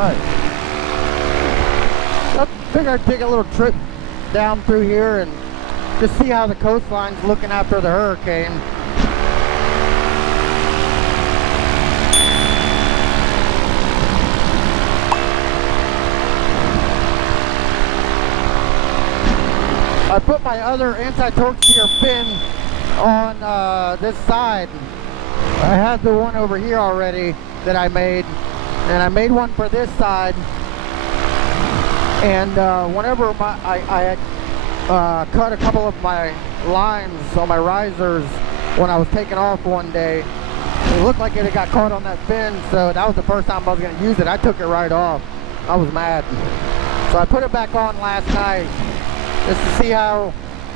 Alright. I figured I'd take a little trip down through here and just see how the coastline's looking after the hurricane. I put my other anti-torque steer fin on this side. I had the one over here already that I made, and I made one for this side. And whenever I had cut a couple of my lines on my risers when I was taking off one day, it looked like it had got caught on that fin, so that was the first time I was going to use it. I took it right off. I was mad. So I put it back on last night just to see how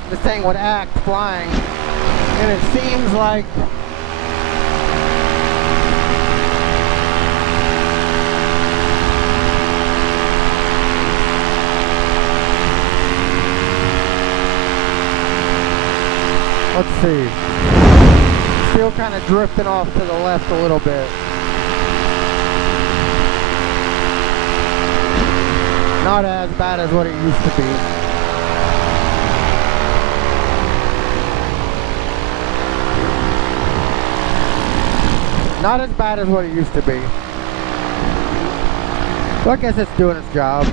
this thing would act flying, and it seems like let's see, still kind of drifting off to the left a little bit. Not as bad as what it used to be. Not as bad as what it used to be. So I guess it's doing its job.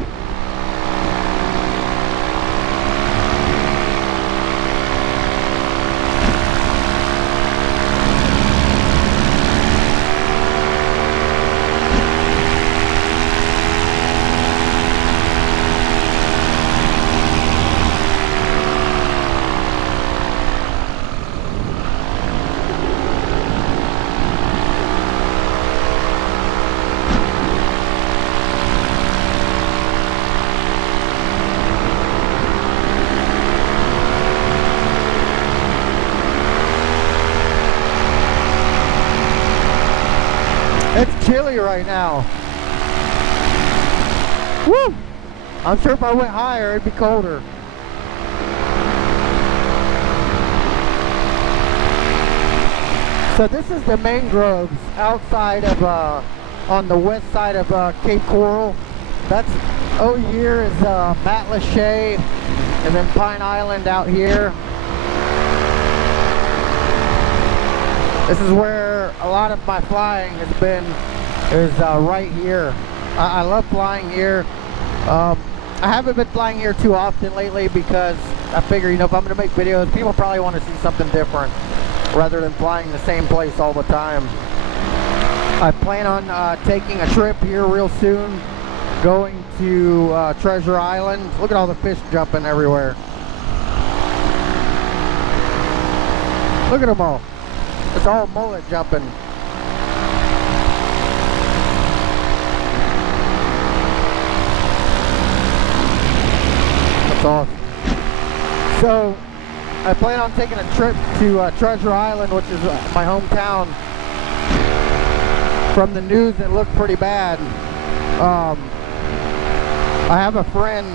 It's chilly right now. Woo! I'm sure if I went higher, it'd be colder. So this is the mangroves outside of, on the west side of Capecoral. That's, oh, here is Matlacha, and then Pine Island out here. This is where a lot of my flying has been, is right here. I love flying here. I haven't been flying here too often lately because I figure, you know, if I'm going to make videos, people probably want to see something different rather than flying the same place all the time. I plan on taking a trip here real soon, going to Treasure Island. Look at all the fish jumping everywhere. Look at them all. It's all mullet jumping. That's awesome. So, I plan on taking a trip to Treasure Island, which is my hometown. From the news, it looked pretty bad. I have a friend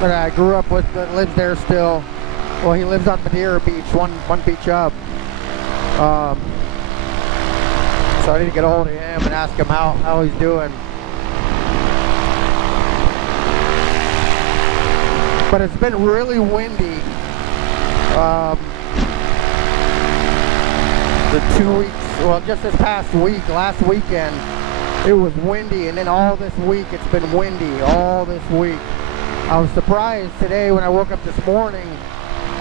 that I grew up with that lives there still. Well, he lives on Madeira Beach, one beach up. So I need to get a hold of him and ask him how he's doing. But it's been really windy. The 2 weeks, well, just this past week, last weekend, it was windy, and then all this week it's been windy all this week. I was surprised today when I woke up this morning.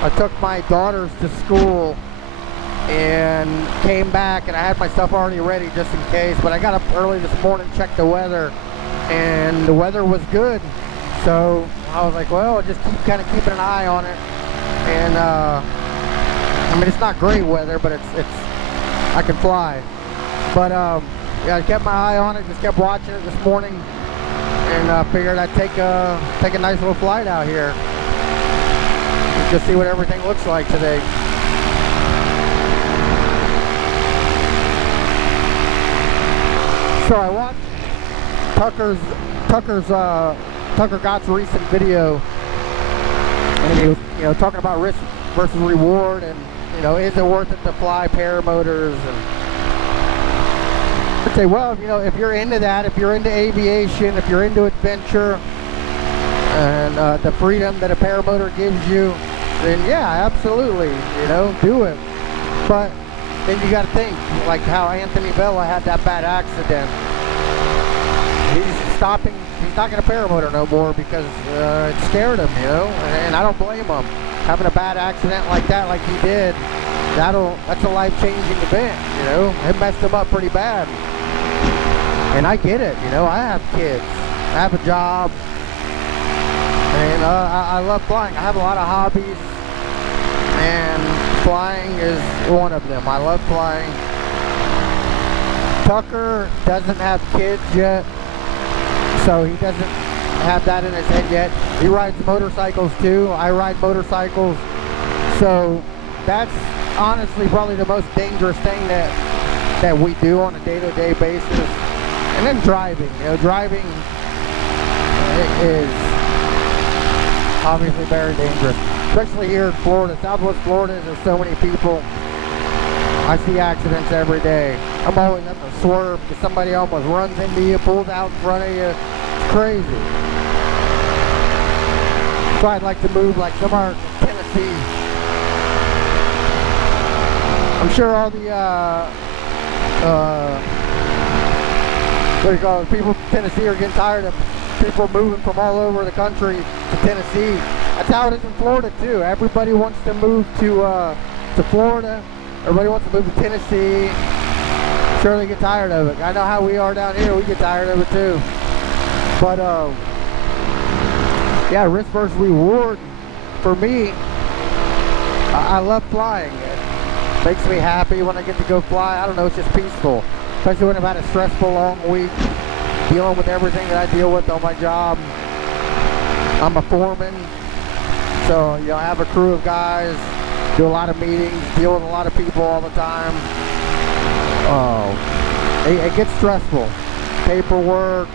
I took my daughters to school and came back, and I had my stuff already ready just in case, but I got up early this morning, checked the weather, and the weather was good. So I was like, well, I'll just kind of keeping an eye on it. And I mean, it's not great weather, but it's I can fly. But yeah, I kept my eye on it, just kept watching it this morning, and figured I'd take a nice little flight out here, just see what everything looks like today. So I watched Tucker GOTT's recent video, and he was, you know, talking about risk versus reward, and, you know, is it worth it to fly paramotors? And I'd say, well, you know, if you're into that, if you're into aviation, if you're into adventure, and the freedom that a paramotor gives you, then yeah, absolutely, you know, do it. But then you got to think, like how Anthony Vella had that bad accident. He's stopping, he's not going to paramotor no more because it scared him, you know, and I don't blame him. Having a bad accident like that, like he did, that's a life-changing event, you know. It messed him up pretty bad. And I get it, you know, I have kids, I have a job, and I love flying. I have a lot of hobbies, and flying is one of them. I love flying. Tucker doesn't have kids yet, so he doesn't have that in his head yet. He rides motorcycles too. I ride motorcycles, so that's honestly probably the most dangerous thing that we do on a day-to-day basis. And then driving, you know, driving is obviously very dangerous, especially here in Florida, Southwest Florida. There's so many people. I see accidents every day. I'm always having to swerve because somebody almost runs into you, pulls out in front of you. It's crazy. So I'd like to move like somewhere in Tennessee. I'm sure all the what do you call it? People in Tennessee are getting tired of people moving from all over the country to Tennessee. That's how it is in Florida too. Everybody wants to move to Florida. Everybody wants to move to Tennessee. Sure, they get tired of it. I know how we are down here. We get tired of it too. But yeah, risk versus reward. For me, I love flying. It makes me happy when I get to go fly. I don't know, it's just peaceful. Especially when I've had a stressful long week, dealing with everything that I deal with on my job. I'm a foreman, so you know, I have a crew of guys, do a lot of meetings, deal with a lot of people all the time. It gets stressful. Paperwork,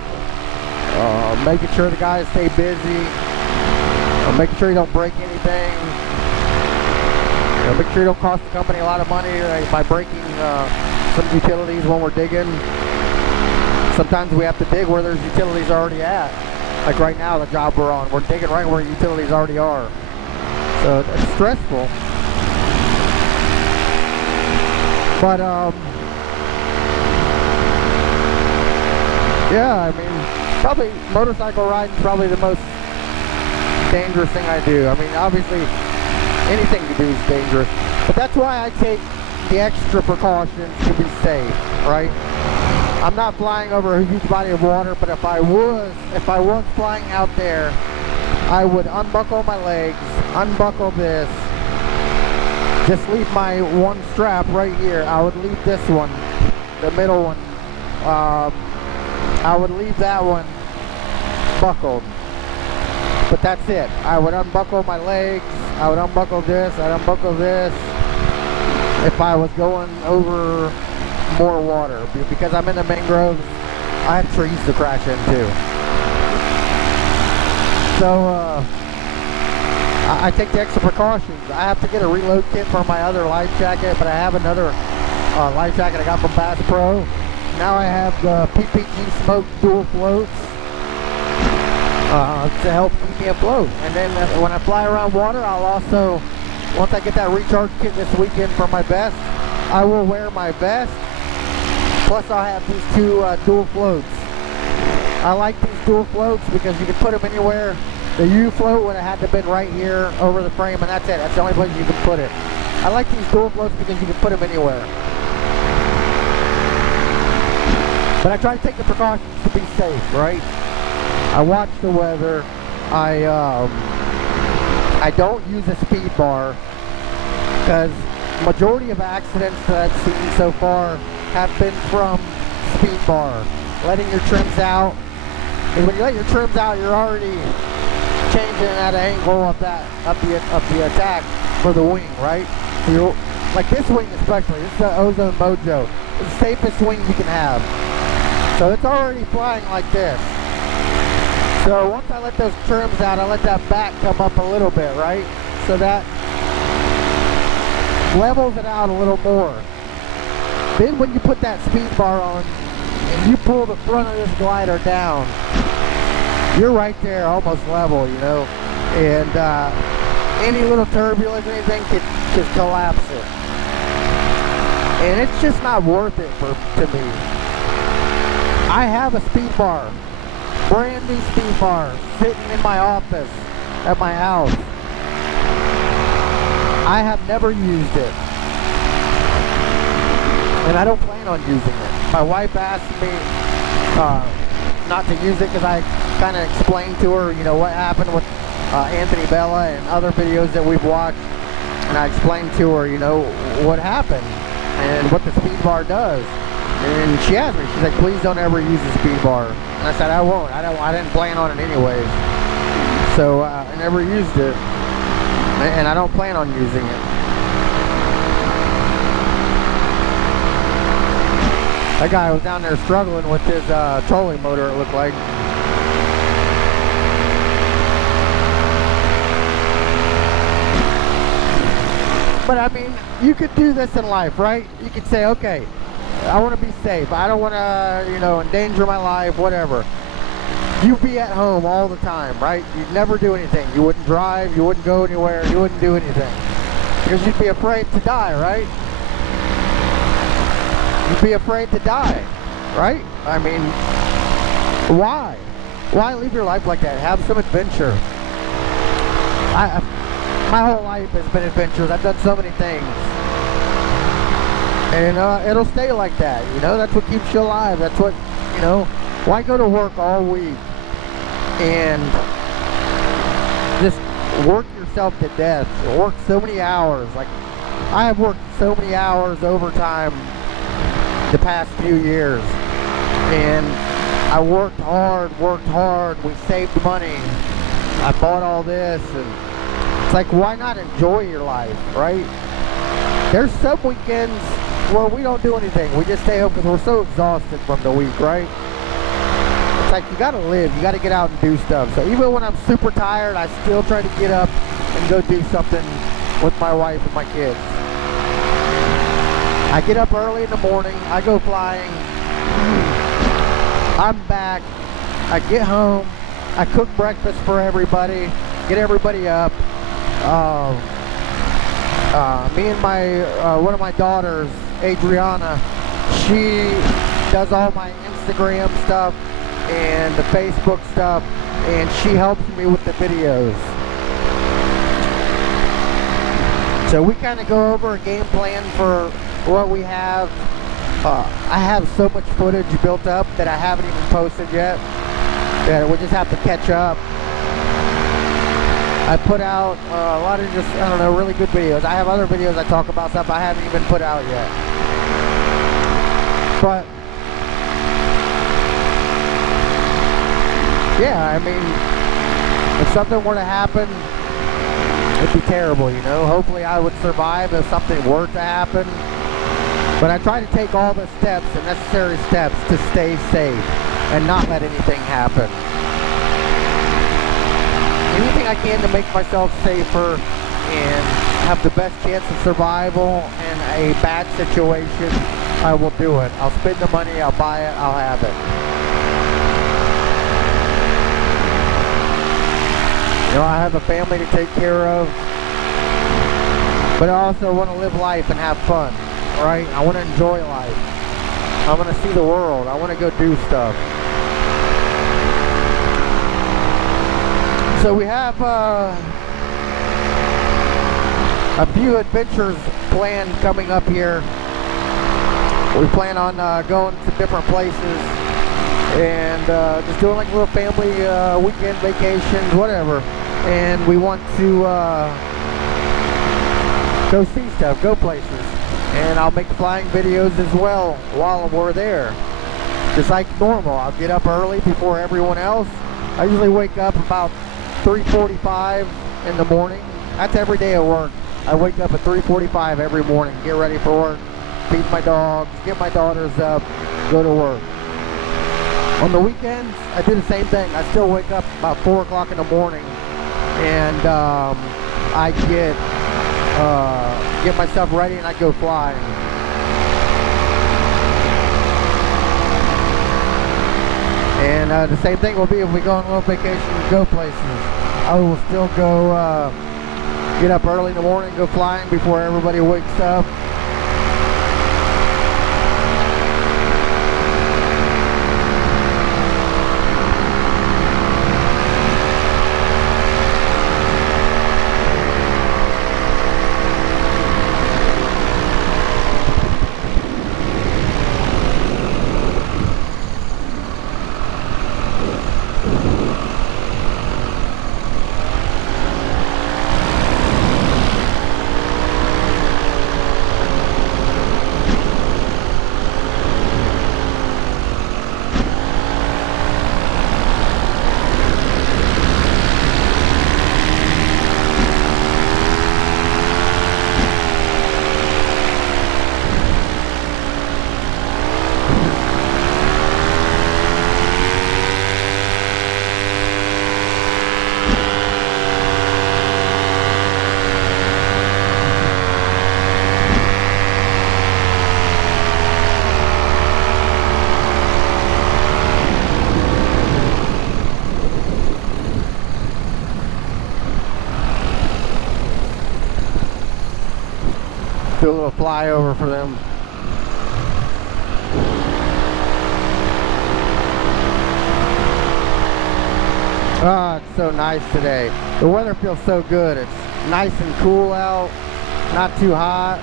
making sure the guys stay busy, making sure you don't break anything, make sure you don't cost the company a lot of money by breaking some utilities when we're digging. Sometimes we have to dig where there's utilities already at. Like right now, the job we're on, we're digging right where utilities already are. So it's stressful. But yeah, I mean, probably motorcycle riding is probably the most dangerous thing I do. I mean, obviously anything you do is dangerous, but that's why I take the extra precautions to be safe, right? I'm not flying over a huge body of water, but if I was flying out there, I would unbuckle my legs, unbuckle this, just leave my one strap right here. I would leave this one, the middle one, I would leave that one buckled, but that's it. I would unbuckle my legs, I would unbuckle this, I'd unbuckle this if I was going over more water. Because I'm in the mangroves, I have trees to crash into. So I take the extra precautions. I have to get a reload kit for my other life jacket, but I have another life jacket I got from Bass Pro. Now I have the PPG Smoke dual floats to help keep me afloat. And then when I fly around water, I'll also, once I get that recharge kit this weekend for my vest, I will wear my vest. Plus I'll have these two dual floats. I like these dual floats because you can put them anywhere. The U float would have had to been right here over the frame, and that's it. That's the only place you can put it. I like these dual floats because you can put them anywhere. But I try to take the precautions to be safe, right? I watch the weather. I don't use a speed bar because majority of accidents that I've seen so far have been from speed bar. Letting your trims out. And when you let your trims out, you're already changing that angle of the attack for the wing, right? So you're, like this wing especially, this is the Ozone Mojo. It's the safest wing you can have. So it's already flying like this. So once I let those trims out, I let that back come up a little bit, right? So that levels it out a little more. Then when you put that speed bar on, and you pull the front of this glider down, you're right there, almost level, you know, and any little turbulence, anything could just collapse it. And it's just not worth it to me. I have a speed bar, brand new speed bar, sitting in my office at my house. I have never used it, and I don't plan on using it. My wife asked me not to use it because I kind of explained to her, you know, what happened with Anthony Bella and other videos that we've watched, and I explained to her, you know, what happened and what the speed bar does. And she asked me, she's like, please don't ever use the speed bar. And I said, I won't. I didn't plan on it anyways. So I never used it, and I don't plan on using it. That guy was down there struggling with his trolling motor, it looked like. But I mean, you could do this in life, right? You could say, okay, I want to be safe. I don't want to, you know, endanger my life, whatever. You'd be at home all the time, right? You'd never do anything. You wouldn't drive, you wouldn't go anywhere, you wouldn't do anything. Because you'd be afraid to die, right? You'd be afraid to die, right? I mean, why? Why live your life like that? Have some adventure. My whole life has been adventures. I've done so many things. And it'll stay like that, you know? That's what keeps you alive. That's what, you know, why go to work all week and just work yourself to death? Work so many hours. Like, I have worked so many hours overtime the past few years, and I worked hard, we saved money, I bought all this, and it's like, why not enjoy your life, right? There's some weekends where we don't do anything, we just stay home because we're so exhausted from the week, right? It's like, you gotta live, you gotta get out and do stuff. So even when I'm super tired, I still try to get up and go do something with my wife and my kids. I get up early in the morning, I go flying, I'm back, I get home, I cook breakfast for everybody, get everybody up. Me and my one of my daughters, Adriana, she does all my Instagram stuff and the Facebook stuff, and she helps me with the videos. So we kind of go over a game plan for what we have. I have so much footage built up that I haven't even posted yet, that we just have to catch up. I put out a lot of just, I don't know, really good videos. I have other videos I talk about stuff I haven't even put out yet. But yeah, I mean, if something were to happen, it'd be terrible, you know. Hopefully I would survive if something were to happen. But I try to take all the steps, the necessary steps, to stay safe and not let anything happen. Anything I can to make myself safer and have the best chance of survival in a bad situation, I will do it. I'll spend the money, I'll buy it, I'll have it. You know, I have a family to take care of, but I also want to live life and have fun, right? I want to enjoy life. I want to see the world. I want to go do stuff. So we have a few adventures planned coming up here. We plan on going to different places and just doing like little family weekend vacations, whatever. And we want to go see stuff, go places. And I'll make flying videos as well while we're there. Just like normal, I'll get up early before everyone else. I usually wake up about 3:45 in the morning. That's every day at work. I wake up at 3:45 every morning, get ready for work, feed my dogs, get my daughters up, go to work. On the weekends, I do the same thing. I still wake up about 4 o'clock in the morning, and I get myself ready and I go flying. And the same thing will be if we go on a little vacation and go places. I will still go get up early in the morning, go flying before everybody wakes up. Do a little flyover for them. Oh, it's so nice today. The weather feels so good. It's nice and cool out, not too hot.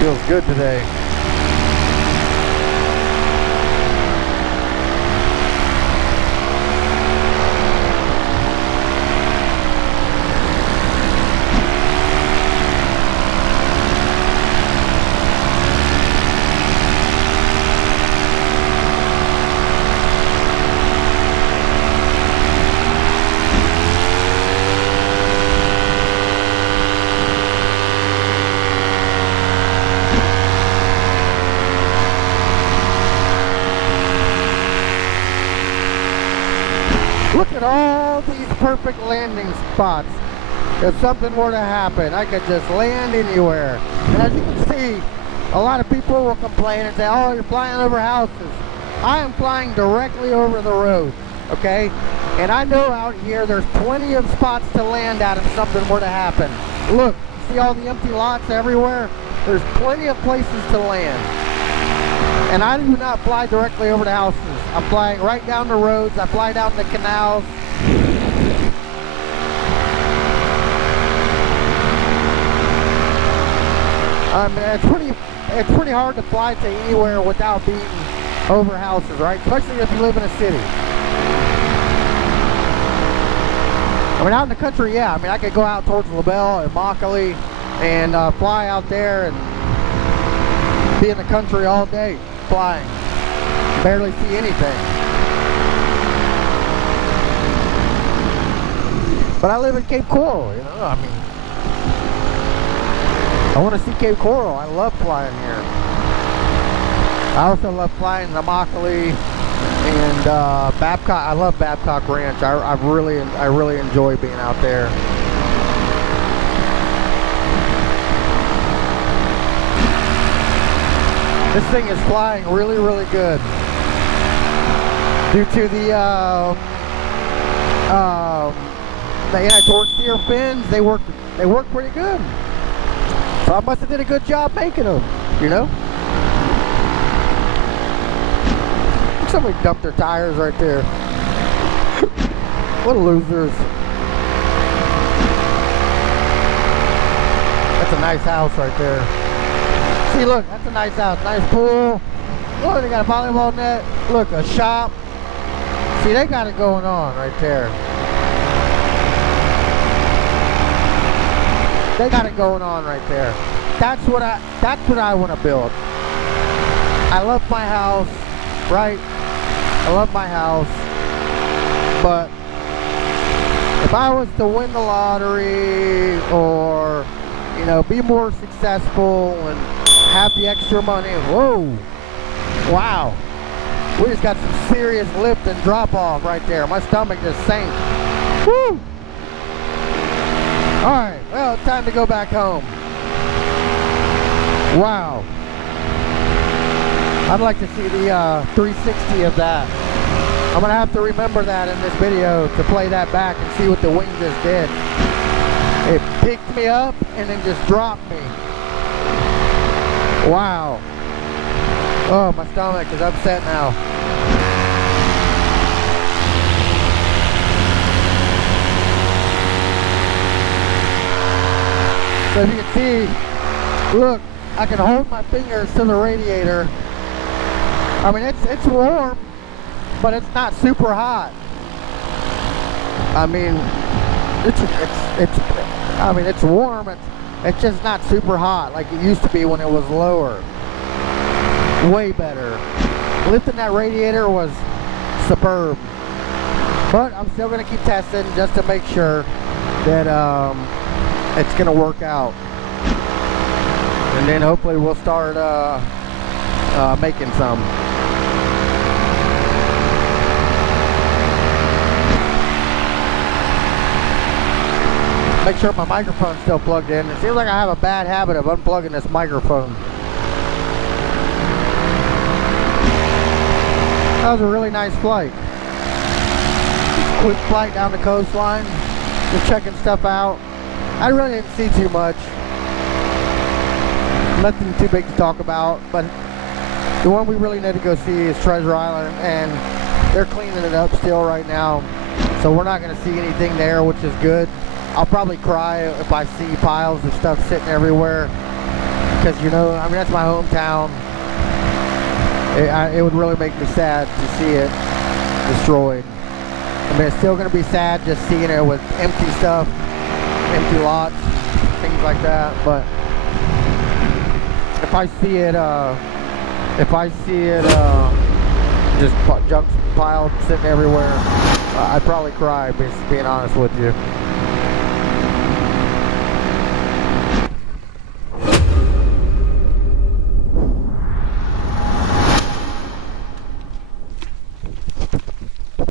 Feels good today. Look at all these perfect landing spots. If something were to happen, I could just land anywhere. And as you can see, a lot of people will complain and say, oh, you're flying over houses. I am flying directly over the road, okay? And I know out here there's plenty of spots to land at if something were to happen. Look, see all the empty lots everywhere? There's plenty of places to land. And I do not fly directly over the houses. I'm flying right down the roads. I fly down the canals. It's pretty hard to fly to anywhere without being over houses, right? Especially if you live in a city. I mean, out in the country, yeah. I mean, I could go out towards LaBelle and Immokalee and fly out there and be in the country all day flying. Barely see anything. But I live in Cape Coral, you know, I mean, I want to see Cape Coral. I love flying here. I also love flying in Immokalee and Babcock. I love Babcock Ranch. I really enjoy being out there. This thing is flying really, really good. Due to the anti-torque steer fins, they work pretty good. So I must have did a good job making them, you know. Somebody dumped their tires right there. What losers. That's a nice house right there. See, look, that's a nice house. Nice pool. Look, they got a volleyball net. Look, a shop. See, they got it going on right there. They got it going on right there. That's what I want to build. I love my house, right? I love my house. But if I was to win the lottery or, you know, be more successful and have the extra money, whoa, wow. We just got some serious lift and drop off right there. My stomach just sank. Woo! Alright, well, it's time to go back home. Wow. I'd like to see the 360 of that. I'm gonna have to remember that in this video to play that back and see what the wing just did. It picked me up and then just dropped me. Wow. Oh, my stomach is upset now. So if you can see, look, I can hold my fingers to the radiator. I mean, it's warm, but it's not super hot. I mean, it's warm. It's just not super hot like it used to be when it was lower. Way better. Lifting that radiator was superb. But I'm still gonna keep testing just to make sure that it's gonna work out. And then hopefully we'll start making some. Make sure my microphone's still plugged in. It seems like I have a bad habit of unplugging this microphone. That was a really nice flight. Quick flight down the coastline. Just checking stuff out. I really didn't see too much. Nothing too big to talk about, but the one we really need to go see is Treasure Island, and they're cleaning it up still right now. So we're not going to see anything there, which is good. I'll probably cry if I see piles of stuff sitting everywhere, because, you know, I mean, that's my hometown. It would really make me sad to see it destroyed. I mean, it's still going to be sad just seeing it with empty stuff, empty lots, things like that. But if I see it, just junk piled sitting everywhere, I'd probably cry, being honest with you.